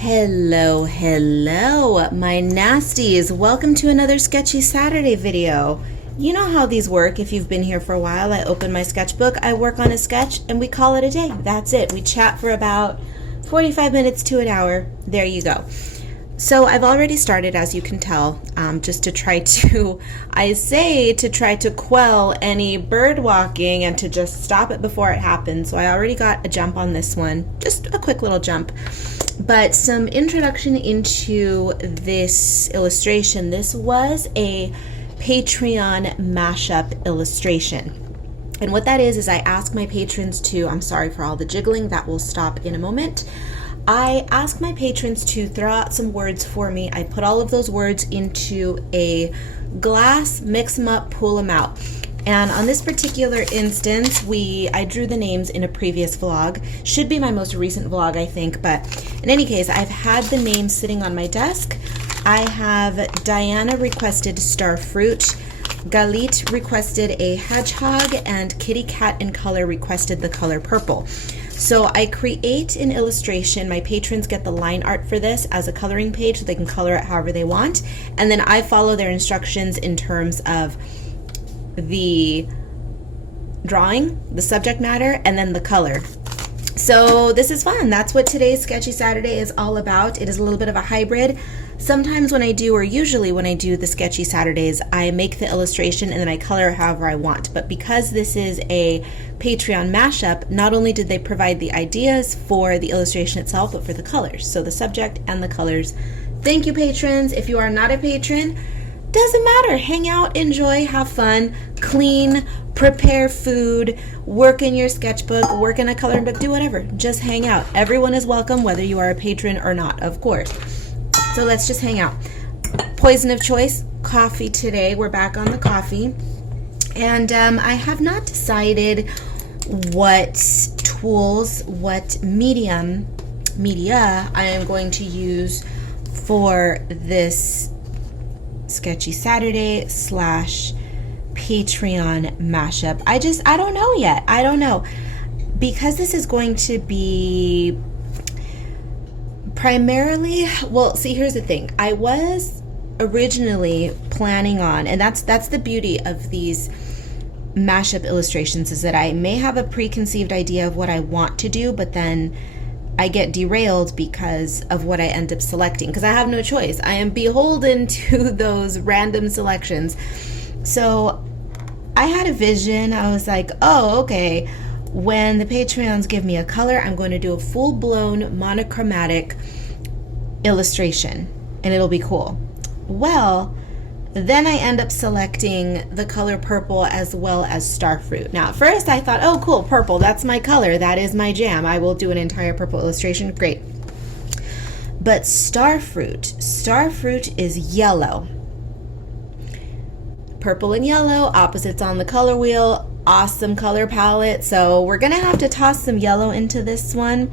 Hello, my nasties. Welcome to another Sketchy Saturday video. You know how these work if you've been here for a while. I open my sketchbook, I work on a sketch, and we call it a day. That's it. We chat for about 45 minutes to an hour. There you go. So I've already started, as you can tell, just to try to, try to quell any bird walking and to just stop it before it happens. So I already got a jump on this one, just a quick little jump. But some introduction into this illustration. This was a Patreon mashup illustration. And what that is I ask my patrons to, I'm sorry for all the jiggling, that will stop in a moment. I ask my patrons to throw out some words for me. I put all of those words into a glass, mix them up, pull them out. And on this particular instance, I drew the names in a previous vlog. Should be my most recent vlog, I think. But in any case, I've had the names sitting on my desk. I have Diana requested Starfruit, Galit requested a hedgehog, and Kitty Cat in Color requested the color purple. So I create an illustration. My patrons get the line art for this as a coloring page so they can color it however they want. And then I follow their instructions in terms of the drawing, the subject matter, and then the color. So this is fun. That's what today's Sketchy Saturday is all about. It is a little bit of a hybrid. Sometimes when I do, or usually when I do the Sketchy Saturdays, I make the illustration and then I color it however I want. But because this is a Patreon mashup, not only did they provide the ideas for the illustration itself, but for the colors. So the subject and the colors. Thank you, patrons. If you are not a patron, doesn't matter. Hang out, enjoy, have fun, clean, prepare food, work in your sketchbook, work in a coloring book, do whatever. Just hang out. Everyone is welcome, whether you are a patron or not, of course. So let's just hang out. Poison of choice, coffee today. We're back on the coffee. And I have not decided what tools, what media I am going to use for this Sketchy Saturday / Patreon mashup. I don't know yet. I don't know. Because this is going to be primarily, well, see, here's the thing. I was originally planning on, and that's the beauty of these mashup illustrations, is that I may have a preconceived idea of what I want to do, but then I get derailed because of what I end up selecting, because I have no choice. I am beholden to those random selections. So I had a vision. I was like, oh, okay, when the Patreons give me a color, I'm going to do a full-blown monochromatic illustration, and it'll be cool. Well, then I end up selecting the color purple as well as Starfruit. Now, at first I thought, oh, cool, purple, that's my color. That is my jam. I will do an entire purple illustration. Great. But Starfruit is yellow. Purple and yellow, opposites on the color wheel. Awesome color palette. So we're going to have to toss some yellow into this one.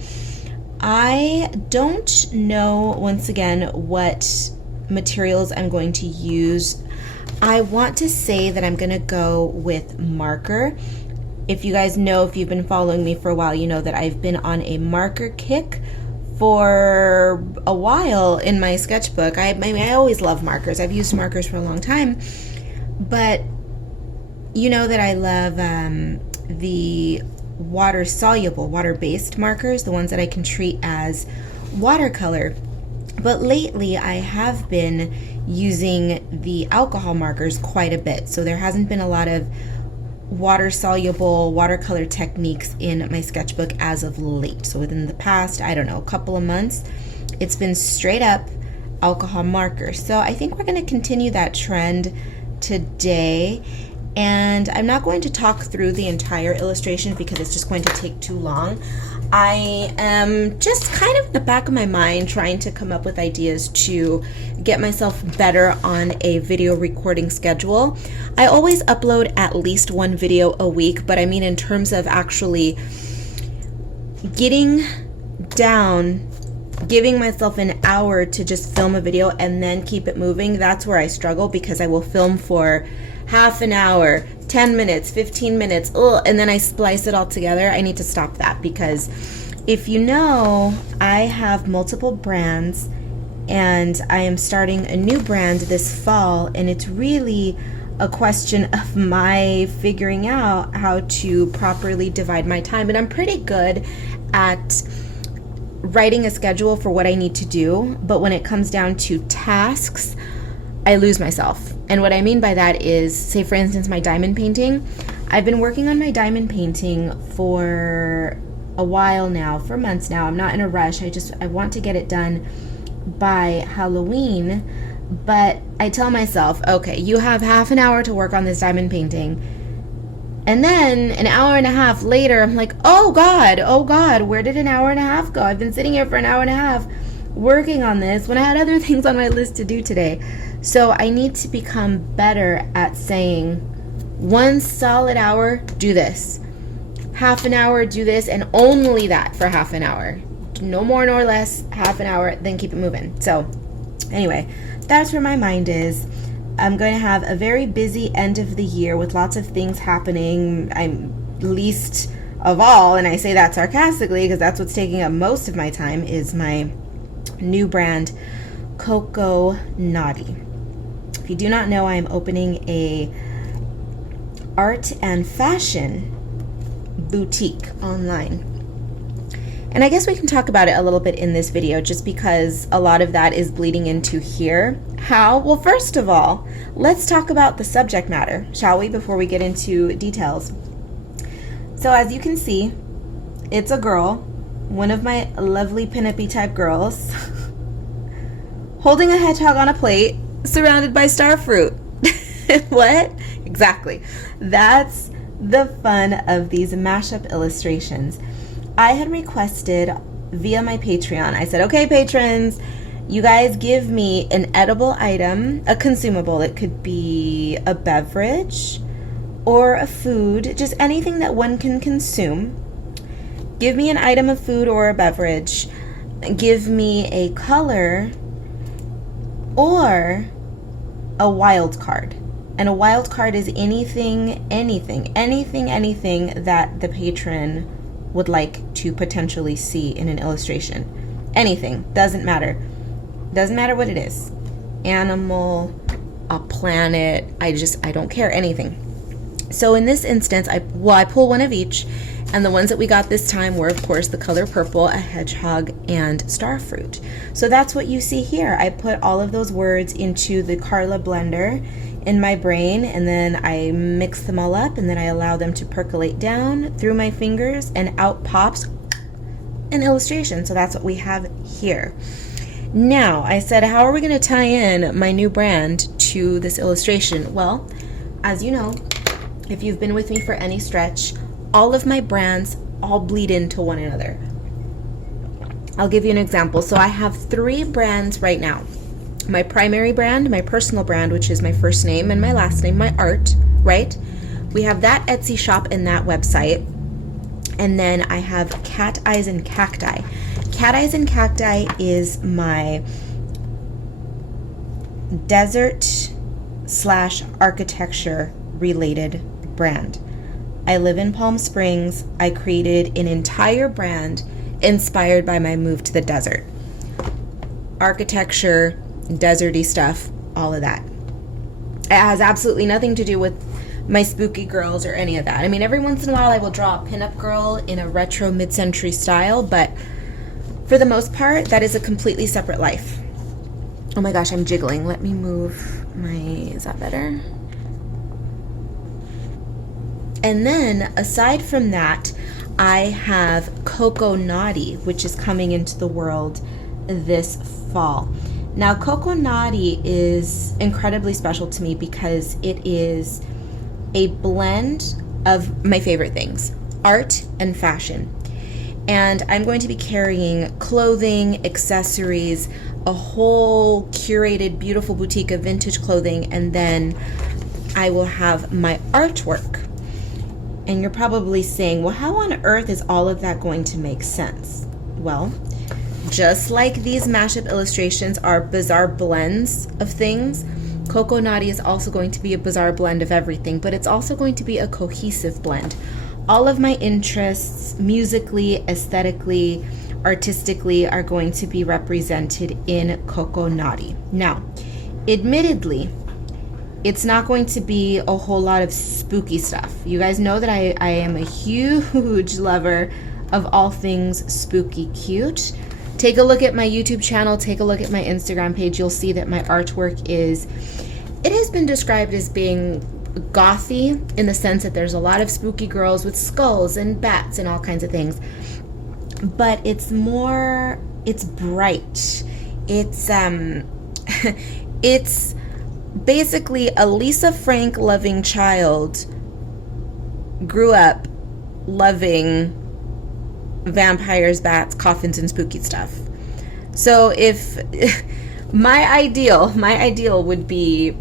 I don't know, once again, what materials I'm going to use. I want to say that I'm going to go with marker. If you guys know, if you've been following me for a while, you know that I've been on a marker kick for a while in my sketchbook. I mean, I always love markers. I've used markers for a long time, but you know that I love the water-soluble, water-based markers, the ones that I can treat as watercolor. But lately I have been using the alcohol markers quite a bit, so there hasn't been a lot of water-soluble watercolor techniques in my sketchbook as of late. So within the past, I don't know, a couple of months, it's been straight up alcohol markers. So I think we're going to continue that trend today. And I'm not going to talk through the entire illustration because it's just going to take too long. I am just kind of in the back of my mind trying to come up with ideas to get myself better on a video recording schedule. I always upload at least one video a week, but I mean in terms of actually getting down, giving myself an hour to just film a video and then keep it moving, that's where I struggle, because I will film for half an hour, 10 minutes, 15 minutes, and then I splice it all together. I need to stop that because If you know, I have multiple brands and I am starting a new brand this fall, and it's really a question of my figuring out how to properly divide my time. And I'm pretty good at writing a schedule for what I need to do, but when it comes down to tasks, I lose myself. And what I mean by that is, say for instance, my diamond painting. I've been working on my diamond painting for a while now, for months now. I'm not in a rush. I want to get it done by Halloween, but I tell myself, okay, you have half an hour to work on this diamond painting. And then an hour and a half later, I'm like, oh God, where did an hour and a half go? I've been sitting here for an hour and a half working on this when I had other things on my list to do today. So I need to become better at saying, 1 solid hour, do this. Half an hour, do this, and only that for half an hour. No more nor less, half an hour, then keep it moving. So anyway, that's where my mind is. I'm going to have a very busy end of the year with lots of things happening. I'm least of all, and I say that sarcastically because that's what's taking up most of my time, is my new brand, Coco Naughty. If you do not know, I am opening a art and fashion boutique online. And I guess we can talk about it a little bit in this video, just because a lot of that is bleeding into here. How? Well, first of all, let's talk about the subject matter, shall we, before we get into details. So as you can see, it's a girl, one of my lovely pinup-y type girls, holding a hedgehog on a plate, surrounded by starfruit. What? Exactly. That's the fun of these mashup illustrations. I had requested via my Patreon, I said, okay, patrons, you guys give me an edible item, a consumable. It could be a beverage or a food, just anything that one can consume. Give me an item of food or a beverage. Give me a color or a wild card. And a wild card is anything that the patron would like to potentially see in an illustration. Anything, doesn't matter. Doesn't matter what it is. Animal, a planet, I don't care, anything. So in this instance, I pull one of each, and the ones that we got this time were, of course, the color purple, a hedgehog, and starfruit. So that's what you see here. I put all of those words into the Karla blender in my brain, and then I mix them all up, and then I allow them to percolate down through my fingers, and out pops an illustration. So that's what we have here. Now, I said, how are we going to tie in my new brand to this illustration? Well, as you know, if you've been with me for any stretch, all of my brands all bleed into one another. I'll give you an example. So I have 3 brands right now. My primary brand, my personal brand, which is my first name and my last name, my art, right? We have that Etsy shop and that website. And then I have Cat Eyes and Cacti. Cat Eyes and Cacti is my desert/architecture related brand. I live in Palm Springs. I created an entire brand inspired by my move to the desert. Architecture, deserty stuff, all of that. It has absolutely nothing to do with my spooky girls or any of that. I mean, every once in a while I will draw a pinup girl in a retro mid-century style, but for the most part, that is a completely separate life. Oh my gosh, I'm jiggling. Let me move is that better? And then, aside from that, I have Coco Naughty, which is coming into the world this fall. Now, Coco Naughty is incredibly special to me because it is a blend of my favorite things, art and fashion. And I'm going to be carrying clothing, accessories, a whole curated, beautiful boutique of vintage clothing, and then I will have my artwork. And you're probably saying, well, how on earth is all of that going to make sense? Well, just like these mashup illustrations are bizarre blends of things, Coco Naughty is also going to be a bizarre blend of everything, but it's also going to be a cohesive blend. all of my interests, musically, aesthetically, artistically, are going to be represented in Coconati. Now, admittedly, it's not going to be a whole lot of spooky stuff. You guys know that I am a huge lover of all things spooky cute. Take a look at my YouTube channel, take a look at my Instagram page. You'll see that my artwork it has been described as being gothy, in the sense that there's a lot of spooky girls with skulls and bats and all kinds of things. But it's bright. It's it's basically a Lisa Frank loving child grew up loving vampires, bats, coffins, and spooky stuff. So if my ideal would be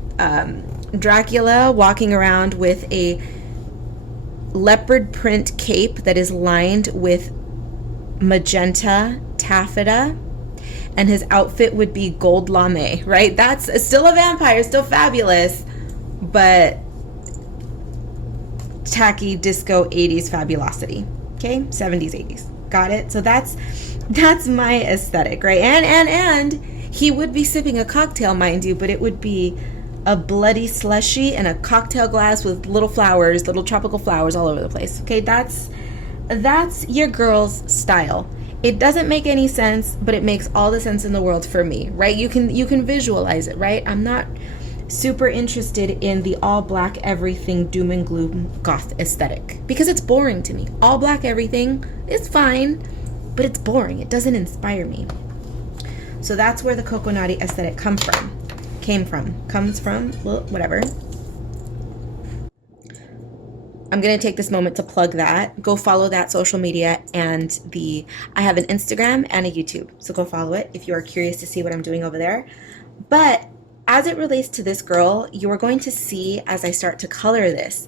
Dracula walking around with a leopard print cape that is lined with magenta taffeta, and his outfit would be gold lame, right? That's still a vampire, still fabulous, but tacky disco 80s fabulosity. Okay, 70s, 80s. Got it? So that's my aesthetic, right? And he would be sipping a cocktail, mind you, but it would be a bloody slushy in a cocktail glass with little flowers, little tropical flowers all over the place. Okay, that's your girl's style. It doesn't make any sense, but it makes all the sense in the world for me, right? You can visualize it, right? I'm not super interested in the all black everything doom and gloom goth aesthetic because it's boring to me. All black everything is fine, but it's boring. It doesn't inspire me. So that's where the Coconati aesthetic comes from, well, whatever. I'm going to take this moment to plug that. Go follow that social media, and I have an Instagram and a YouTube. So go follow it if you are curious to see what I'm doing over there. But as it relates to this girl, you are going to see as I start to color this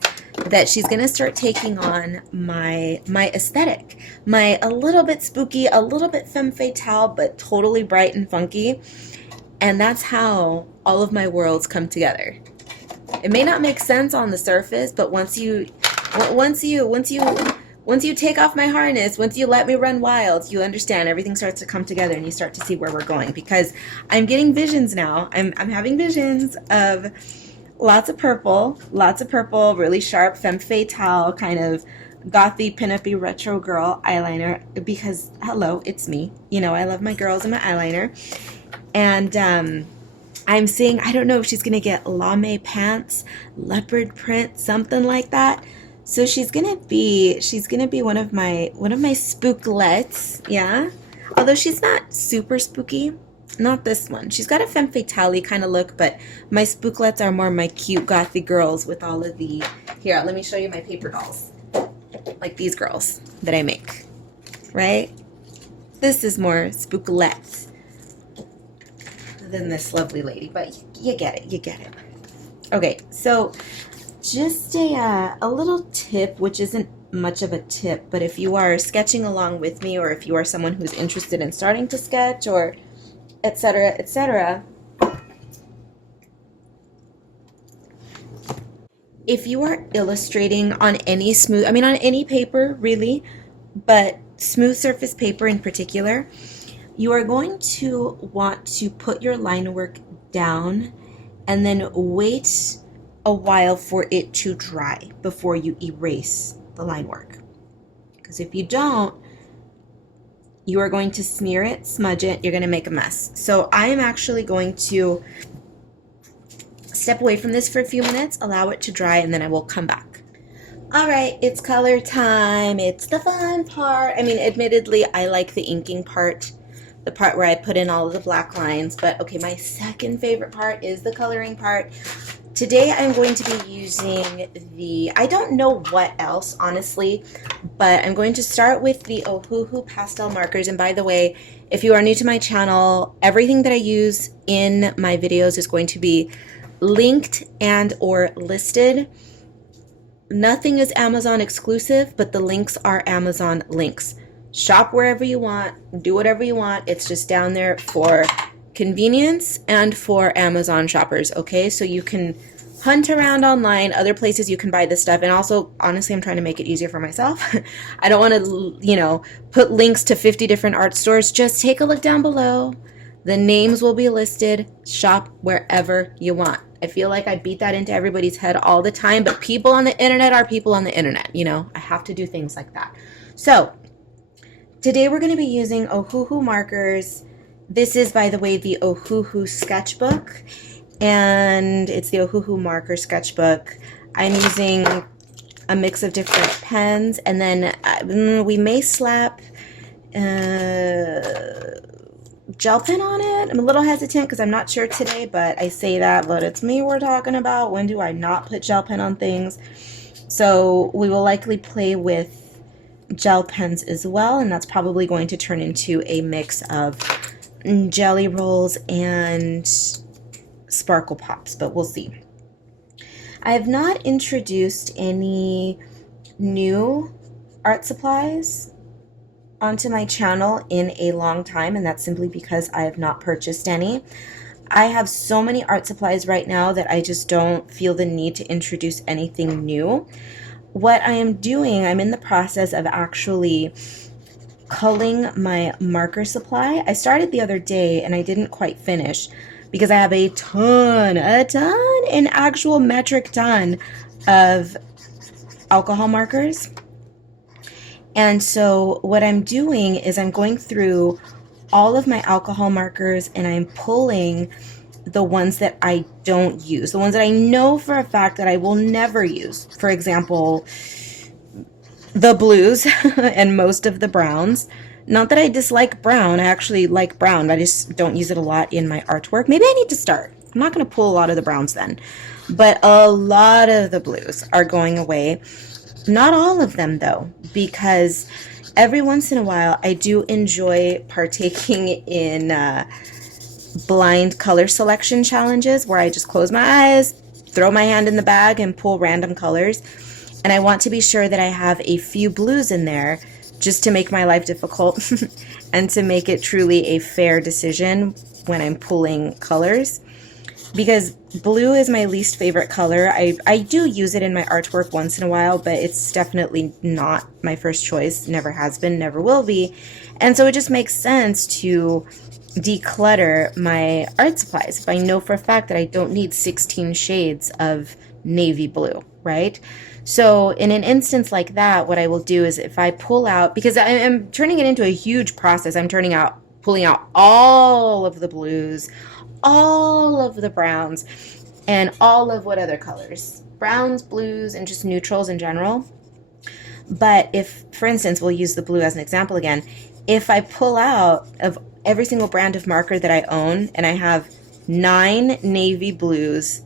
that she's going to start taking on my aesthetic. My a little bit spooky, a little bit femme fatale, but totally bright and funky. And that's how all of my worlds come together. It may not make sense on the surface, but once you take off my harness, once you let me run wild, you understand everything starts to come together and you start to see where we're going, because I'm getting visions now. I'm having visions of lots of purple, really sharp femme fatale kind of gothy, pin-uppy retro girl eyeliner, because hello, it's me. You know, I love my girls and my eyeliner. And I'm seeing, I don't know if she's going to get lame pants, leopard print, something like that. So she's gonna be one of my spooklets, yeah. Although she's not super spooky, not this one. She's got a femme fatale kind of look, but my spooklets are more my cute gothy girls with all of the. Here, let me show you my paper dolls, like these girls that I make, right? This is more spooklet than this lovely lady, but you get it. Okay, so. Just a little tip, which isn't much of a tip, but if you are sketching along with me, or if you are someone who's interested in starting to sketch, or etc., etc., if you are illustrating on any on any paper really, but smooth surface paper in particular, you are going to want to put your line work down and then wait a while for it to dry before you erase the line work. Because if you don't, you are going to smear it, smudge it, you're going to make a mess. So I am actually going to step away from this for a few minutes, allow it to dry, and then I will come back. All right, it's color time. It's the fun part. I mean, admittedly, I like the inking part, the part where I put in all of the black lines, but okay, my second favorite part is the coloring part. Today I'm going to be using I don't know what else, honestly, but I'm going to start with the Ohuhu pastel markers. And by the way, if you are new to my channel, everything that I use in my videos is going to be linked and or listed. Nothing is Amazon exclusive, but the links are Amazon links. Shop wherever you want, do whatever you want. It's just down there for convenience and for Amazon shoppers, okay? So you can hunt around online, other places you can buy this stuff. And also, honestly, I'm trying to make it easier for myself. I don't want to, put links to 50 different art stores. Just take a look down below. The names will be listed. Shop wherever you want. I feel like I beat that into everybody's head all the time, but people on the internet are people on the internet. I have to do things like that. So today we're going to be using Ohuhu markers. This is, by the way, the Ohuhu sketchbook, and it's the Ohuhu marker sketchbook. I'm using a mix of different pens, and then we may slap gel pen on it. I'm a little hesitant because I'm not sure today, but I say that, but it's me we're talking about. When do I not put gel pen on things? So we will likely play with gel pens as well, and that's probably going to turn into a mix of jelly rolls and sparkle pops, but we'll see. I have not introduced any new art supplies onto my channel in a long time, and that's simply because I have not purchased any. I have so many art supplies right now that I just don't feel the need to introduce anything new. What I am doing, I'm in the process of actually culling my marker supply. I started the other day and I didn't quite finish because I have a ton, an actual metric ton of alcohol markers. And so what I'm doing is I'm going through all of my alcohol markers and I'm pulling the ones that I don't use, the ones that I know for a fact that I will never use. For example, the blues and most of the browns. Not that I dislike brown, I actually like brown, but I just don't use it a lot in my artwork. Maybe I need to start. I'm not going to pull a lot of the browns then, but a lot of the blues are going away. Not all of them though, because every once in a while I do enjoy partaking in blind color selection challenges where I just close my eyes, throw my hand in the bag and pull random colors. And I want to be sure that I have a few blues in there just to make my life difficult and to make it truly a fair decision when I'm pulling colors. Because blue is my least favorite color. I do use it in my artwork once in a while, but it's definitely not my first choice. Never has been, never will be. And so it just makes sense to declutter my art supplies if I know for a fact that I don't need 16 shades of navy blue, right? So in an instance like that, what I will do is if I pull out, because I'm turning it into a huge process, I'm pulling out all of the blues, all of the browns, and all of what other colors? Browns, blues, and just neutrals in general. But if, for instance, we'll use the blue as an example again, if I pull out of every single brand of marker that I own, and I have 9 navy blues,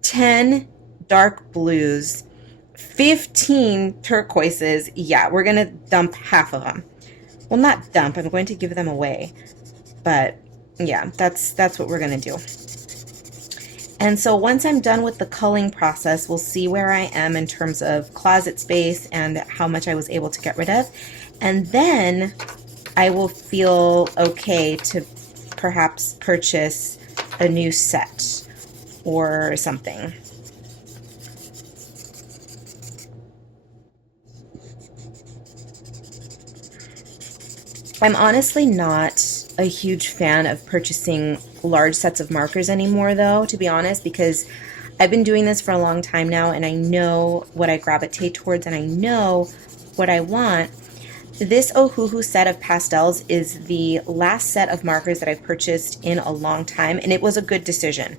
10 dark blues, 15 turquoises, yeah, we're going to dump half of them. Well, not dump, I'm going to give them away. But yeah, that's what we're going to do. And so once I'm done with the culling process, we'll see where I am in terms of closet space and how much I was able to get rid of. And then I will feel okay to perhaps purchase a new set or something. I'm honestly not a huge fan of purchasing large sets of markers anymore, though, to be honest, because I've been doing this for a long time now and I know what I gravitate towards and I know what I want. This Ohuhu set of pastels is the last set of markers that I've purchased in a long time, and it was a good decision.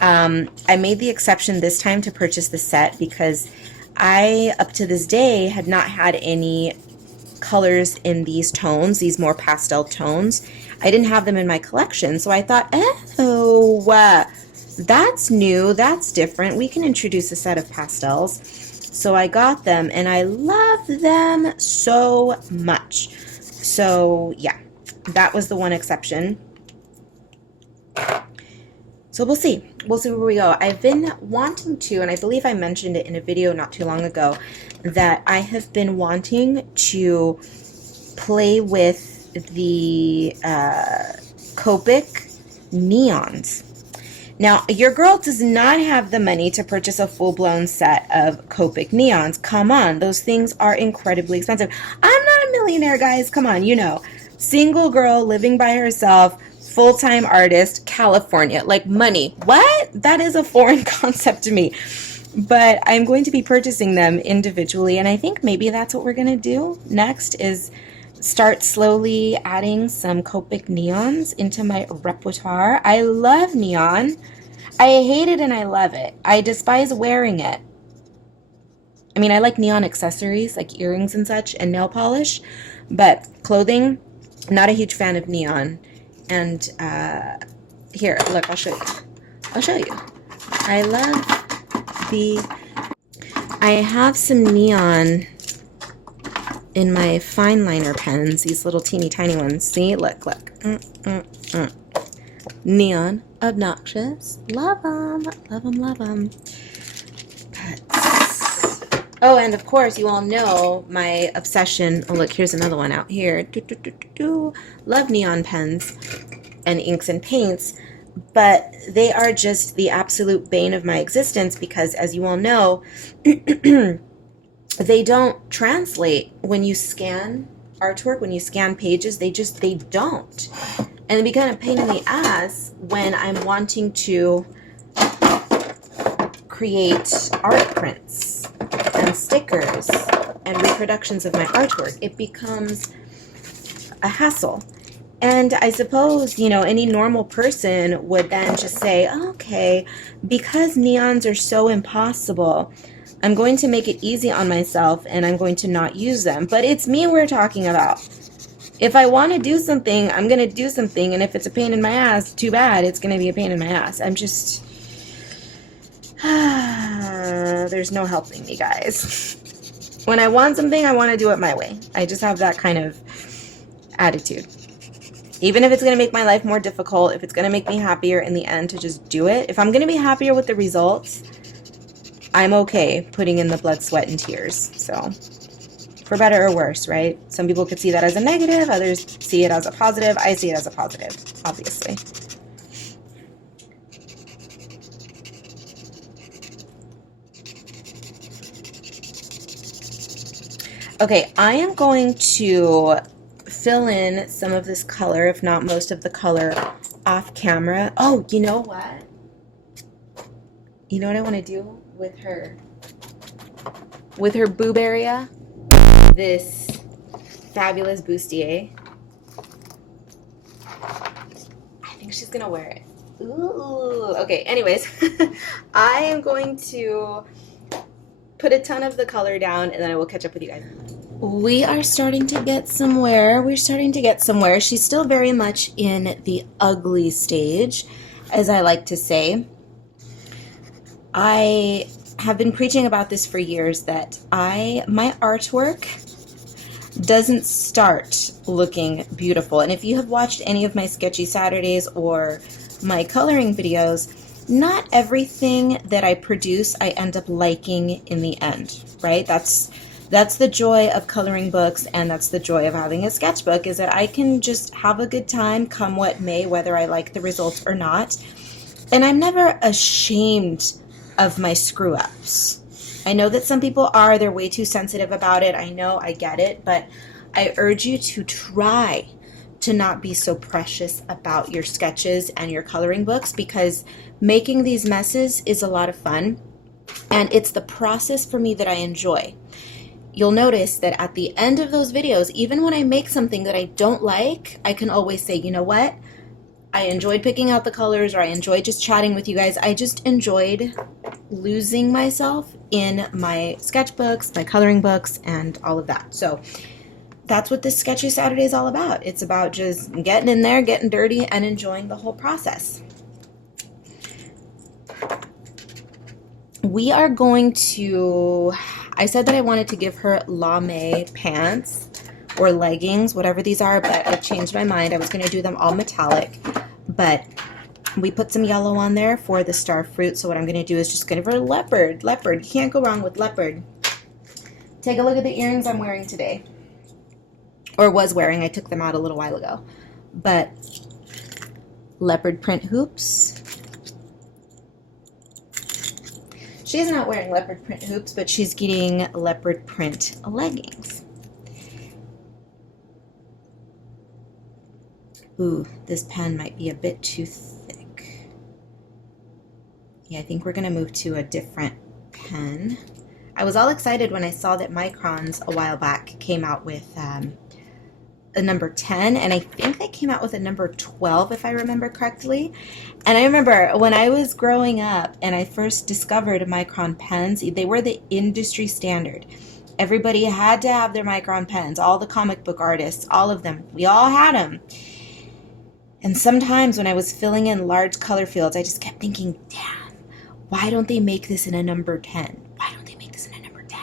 I made the exception this time to purchase the set because I, up to this day, had not had any colors in these tones, these more pastel tones. I didn't have them in my collection, so I thought, that's new, that's different. We can introduce a set of pastels. So I got them, and I love them so much. So yeah, that was the one exception. So we'll see where we go. I've been wanting to, and I believe I mentioned it in a video not too long ago, that I have been wanting to play with the Copic neons. Now, your girl does not have the money to purchase a full-blown set of Copic neons. Come on, those things are incredibly expensive. I'm not a millionaire, guys. Come on, you know. Single girl living by herself, full-time artist, California. Like, money. What? That is a foreign concept to me. But I'm going to be purchasing them individually, and I think maybe that's what we're going to do next is start slowly adding some Copic neons into my repertoire. I love neon. I hate it and I love it. I despise wearing it. I mean, I like neon accessories like earrings and such and nail polish, but clothing, not a huge fan of neon. And here, look, I'll show you. I'll show you. I have some neon in my fine liner pens, these little teeny tiny ones. See, look. Neon, obnoxious, love them. Oh, and of course, you all know my obsession. Oh, look, here's another one out here. Love neon pens and inks and paints, but they are just the absolute bane of my existence because, as you all know, they don't translate when you scan artwork, when you scan pages, they don't. And they become a pain in the ass when I'm wanting to create art prints and stickers and reproductions of my artwork. It becomes a hassle. And I suppose, you know, any normal person would then just say, okay, because neons are so impossible, I'm going to make it easy on myself and I'm going to not use them. But it's me we're talking about. If I want to do something, I'm going to do something. And if it's a pain in my ass, too bad. It's going to be a pain in my ass. I'm just... there's no helping me, guys. When I want something, I want to do it my way. I just have that kind of attitude. Even if it's going to make my life more difficult, if it's going to make me happier in the end to just do it, if I'm going to be happier with the results, I'm okay putting in the blood, sweat, and tears. So, for better or worse, right? Some people could see that as a negative, others see it as a positive. I see it as a positive, obviously. Okay, I am going to fill in some of this color, if not most of the color, off camera. Oh, you know what? You know what I want to do with her? With her boob area? This fabulous bustier. I think she's gonna wear it. Ooh. Okay, anyways, I am going to put a ton of the color down and then I will catch up with you guys. We are starting to get somewhere. We're starting to get somewhere. She's still very much in the ugly stage, as I like to say. I have been preaching about this for years, that my artwork doesn't start looking beautiful. And if you have watched any of my Sketchy Saturdays or my coloring videos, not everything that I produce I end up liking in the end, right? That's the joy of coloring books, and that's the joy of having a sketchbook, is that I can just have a good time come what may, whether I like the results or not. And I'm never ashamed of my screw-ups. I know that some people are, they're way too sensitive about it. I know, I get it, but I urge you to try to not be so precious about your sketches and your coloring books, because making these messes is a lot of fun, and it's the process for me that I enjoy. You'll notice that at the end of those videos, even when I make something that I don't like, I can always say, you know what? I enjoyed picking out the colors, or I enjoyed just chatting with you guys. I just enjoyed losing myself in my sketchbooks, my coloring books, and all of that. So that's what this Sketchy Saturday is all about. It's about just getting in there, getting dirty, and enjoying the whole process. We are going to... I said that I wanted to give her lame pants or leggings, whatever these are, but I changed my mind. I was going to do them all metallic, but we put some yellow on there for the Starfruit. So what I'm going to do is just give her leopard. Leopard. You can't go wrong with leopard. Take a look at the earrings I'm wearing today. Or was wearing. I took them out a little while ago. But leopard print hoops. She's not wearing leopard print hoops, but she's getting leopard print leggings. Ooh, this pen might be a bit too thick. Yeah, I think we're gonna move to a different pen. I was all excited when I saw that Microns a while back came out with a number 10, and I think they came out with a number 12, if I remember correctly. And I remember when I was growing up and I first discovered Micron pens, they were the industry standard. Everybody had to have their Micron pens, all the comic book artists, all of them. We all had them. And sometimes when I was filling in large color fields, I just kept thinking, damn, why don't they make this in a number 10? Why don't they make this in a number 10?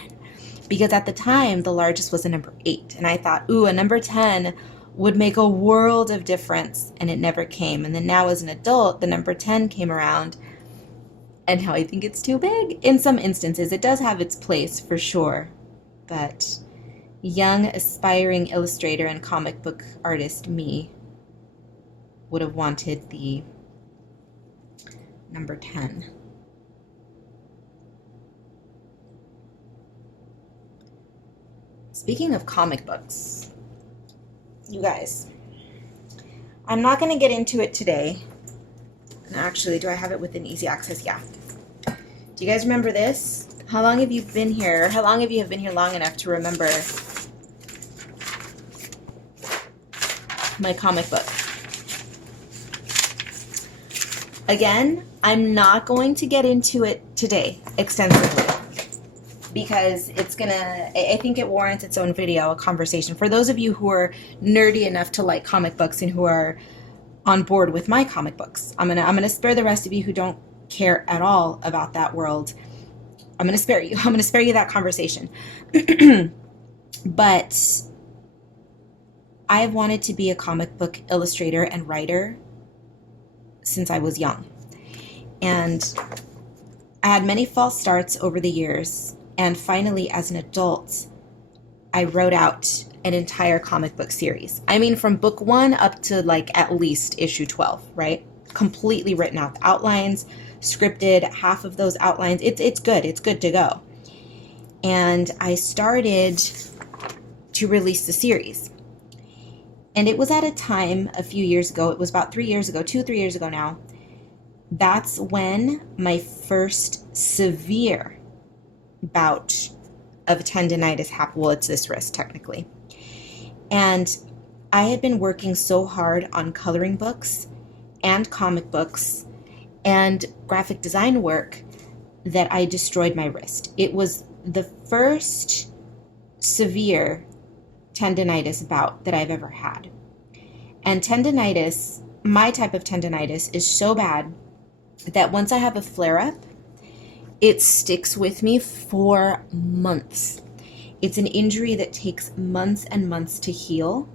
Because at the time, the largest was a number 8. And I thought, ooh, a number 10 would make a world of difference. And it never came. And then now as an adult, the number 10 came around. And now I think it's too big. In some instances, it does have its place for sure. But young, aspiring illustrator and comic book artist me would have wanted the number 10. Speaking of comic books, you guys, I'm not going to get into it today. And actually, do I have it within easy access? Yeah. Do you guys remember this? How long have you been here? How long have you been here long enough to remember my comic book? Again, I'm not going to get into it today extensively because I think it warrants its own video, a conversation. For those of you who are nerdy enough to like comic books and who are on board with my comic books, I'm gonna spare the rest of you who don't care at all about that world. I'm gonna spare you. I'm gonna spare you that conversation. But I've wanted to be a comic book illustrator and writer since I was young. And I had many false starts over the years. And finally, as an adult, I wrote out an entire comic book series. I mean, from book 1 up to like at least issue 12, right? Completely written out. The outlines, scripted, half of those outlines. It's good. It's good to go. And I started to release the series. And it was at a time a few years ago, it was about 3 years ago, 2 or 3 years ago now, that's when my first severe bout of tendinitis happened. Well, it's this wrist technically. And I had been working so hard on coloring books and comic books and graphic design work that I destroyed my wrist. It was the first severe tendinitis bout that I've ever had. And tendinitis, my type of tendinitis, is so bad that once I have a flare-up, it sticks with me for months. It's an injury that takes months and months to heal.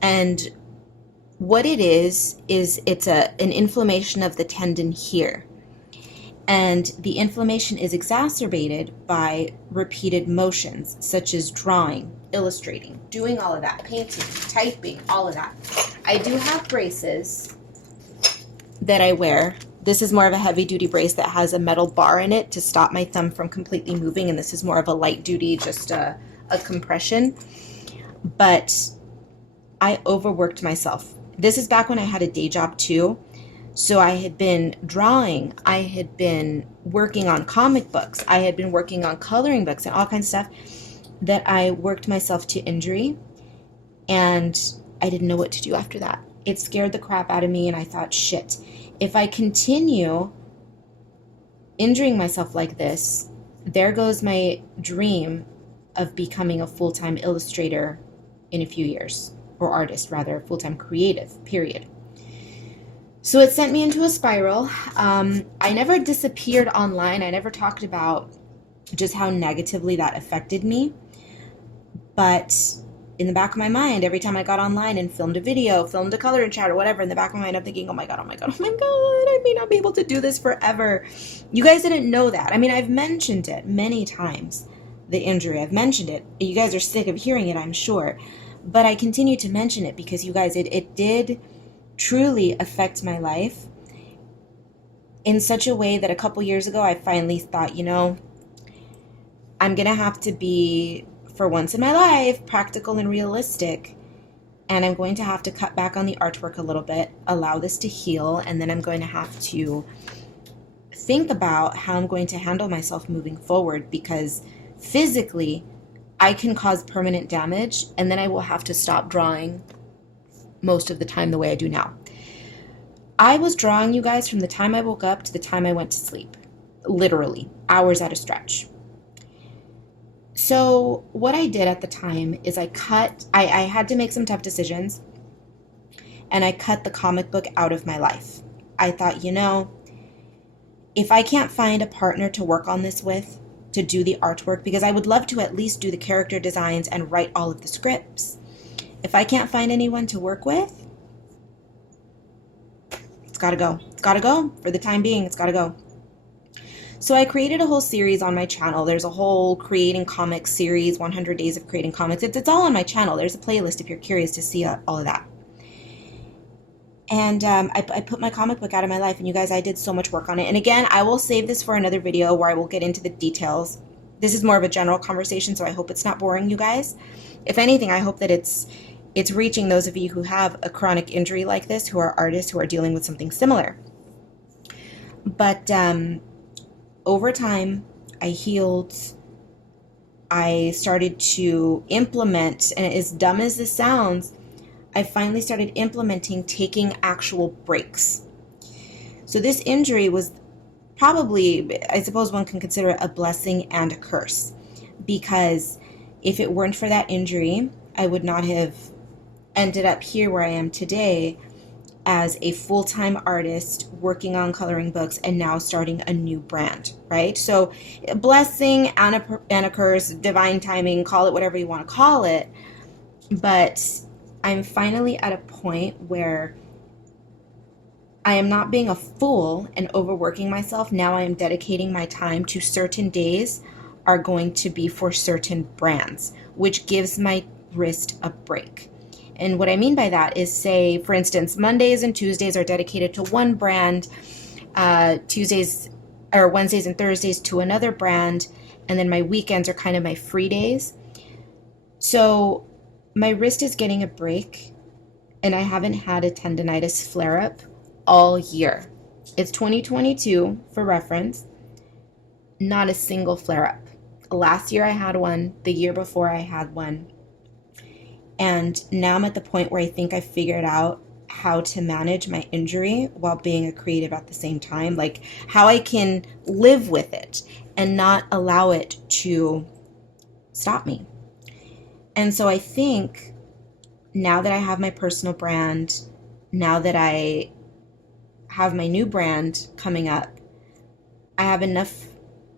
And what it is it's an inflammation of the tendon here. And the inflammation is exacerbated by repeated motions, such as drawing, illustrating, doing all of that, painting, typing, all of that. I do have braces that I wear. This is more of a heavy-duty brace that has a metal bar in it to stop my thumb from completely moving, and this is more of a light-duty, just a compression. But I overworked myself. This is back when I had a day job too. So I had been drawing, I had been working on comic books, I had been working on coloring books and all kinds of stuff that I worked myself to injury, and I didn't know what to do after that. It scared the crap out of me, and I thought, shit, if I continue injuring myself like this, there goes my dream of becoming a full-time illustrator in a few years, or artist rather, full-time creative, period. So it sent me into a spiral. I never disappeared online. I never talked about just how negatively that affected me. But in the back of my mind, every time I got online and filmed a video, filmed a coloring chat or whatever, in the back of my mind, I'm thinking, oh my God, I may not be able to do this forever. You guys didn't know that. I mean, I've mentioned it many times, the injury. I've mentioned it. You guys are sick of hearing it, I'm sure. But I continue to mention it because you guys, it did truly affect my life. in such a way that a couple years ago I finally thought, you know, I'm going to have to be, for once in my life, practical and realistic. And I'm going to have to cut back on the artwork a little bit, allow this to heal, and then I'm going to have to think about how I'm going to handle myself moving forward, because physically I can cause permanent damage, and then I will have to stop drawing most of the time the way I do now. I was drawing, you guys, from the time I woke up to the time I went to sleep. Literally, hours at a stretch. So what I did at the time is I had to make some tough decisions, and I cut the comic book out of my life. I thought, you know, if I can't find a partner to work on this with, to do the artwork, because I would love to at least do the character designs and write all of the scripts. If I can't find anyone to work with, it's gotta go. It's gotta go. For the time being, it's gotta go. So I created a whole series on my channel. There's a whole creating comics series, 100 days of creating comics. It's all on my channel. There's a playlist if you're curious to see all of that. And I put my comic book out of my life, and you guys, I did so much work on it. And again, I will save this for another video where I will get into the details. This is more of a general conversation, so I hope it's not boring, you guys. If anything, I hope that it's reaching those of you who have a chronic injury like this, who are artists, who are dealing with something similar. But over time, I healed. I started to implement, and as dumb as this sounds, I finally started implementing taking actual breaks. So this injury was probably, I suppose one can consider it a blessing and a curse, because if it weren't for that injury, I would not have ended up here where I am today as a full-time artist working on coloring books and now starting a new brand, right? So a blessing and a curse, divine timing, call it whatever you want to call it, but I'm finally at a point where I am not being a fool and overworking myself. Now I am dedicating my time to certain days are going to be for certain brands, which gives my wrist a break. And what I mean by that is, say, for instance, Mondays and Tuesdays are dedicated to one brand, Tuesdays or Wednesdays and Thursdays to another brand, and then my weekends are kind of my free days. So my wrist is getting a break, and I haven't had a tendonitis flare-up all year. It's 2022, for reference. Not a single flare-up. Last year I had one. The year before I had one. And now I'm at the point where I think I figured out how to manage my injury while being a creative at the same time. Like how I can live with it and not allow it to stop me. And so I think now that I have my personal brand, now that I have my new brand coming up, I have enough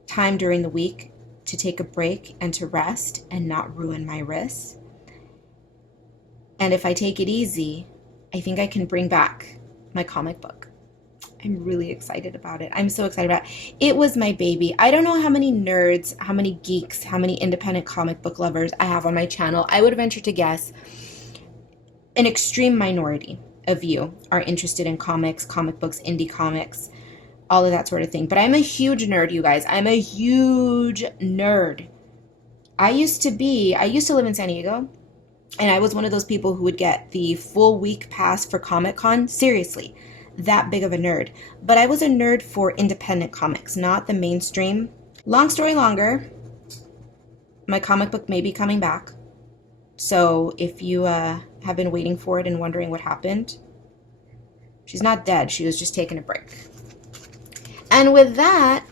time during the week to take a break and to rest and not ruin my wrist. And if I take it easy, I think I can bring back my comic book. I'm really excited about it. I'm so excited about it. It was my baby. I don't know how many nerds, how many geeks, how many independent comic book lovers I have on my channel. I would venture to guess an extreme minority of you are interested in comics, comic books, indie comics, all of that sort of thing. But I'm a huge nerd, you guys. I'm a huge nerd. I used to live in San Diego. And I was one of those people who would get the full week pass for Comic-Con. Seriously, that big of a nerd. But I was a nerd for independent comics, not the mainstream. Long story longer, my comic book may be coming back. So if you have been waiting for it and wondering what happened, she's not dead. She was just taking a break. And with that,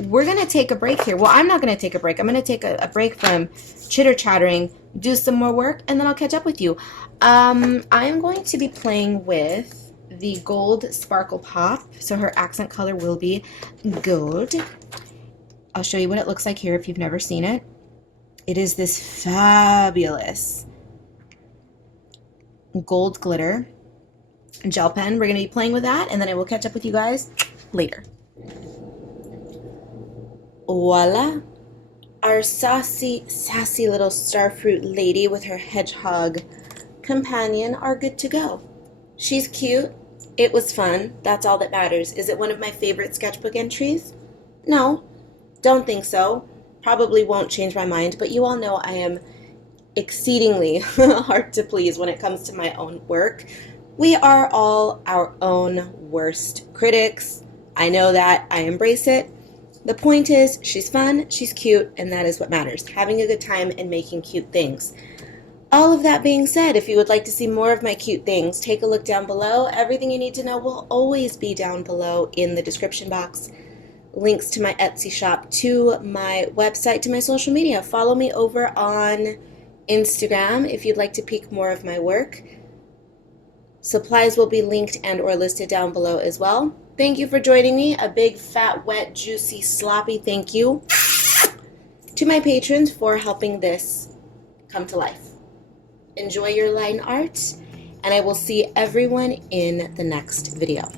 we're going to take a break here. Well, I'm not going to take a break. I'm going to take a break from chitter-chattering, do some more work, and then I'll catch up with you. I am going to be playing with the gold sparkle pop, so her accent color will be gold. I'll show you what it looks like here if you've never seen it. It is this fabulous gold glitter gel pen. We're going to be playing with that, and then I will catch up with you guys later. Voila. Our sassy little starfruit lady with her hedgehog companion are good to go. She's cute. It was fun. That's all that matters. Is it one of my favorite sketchbook entries? No, don't think so. Probably won't change my mind, but you all know I am exceedingly hard to please when it comes to my own work. We are all our own worst critics. I know that. I embrace it. The point is, she's fun, she's cute, and that is what matters. Having a good time and making cute things. All of that being said, if you would like to see more of my cute things, take a look down below. Everything you need to know will always be down below in the description box. Links to my Etsy shop, to my website, to my social media. Follow me over on Instagram if you'd like to peek more of my work. Supplies will be linked and or listed down below as well. Thank you for joining me. A big, fat, wet, juicy, sloppy thank you to my patrons for helping this come to life. Enjoy your line art, and I will see everyone in the next video.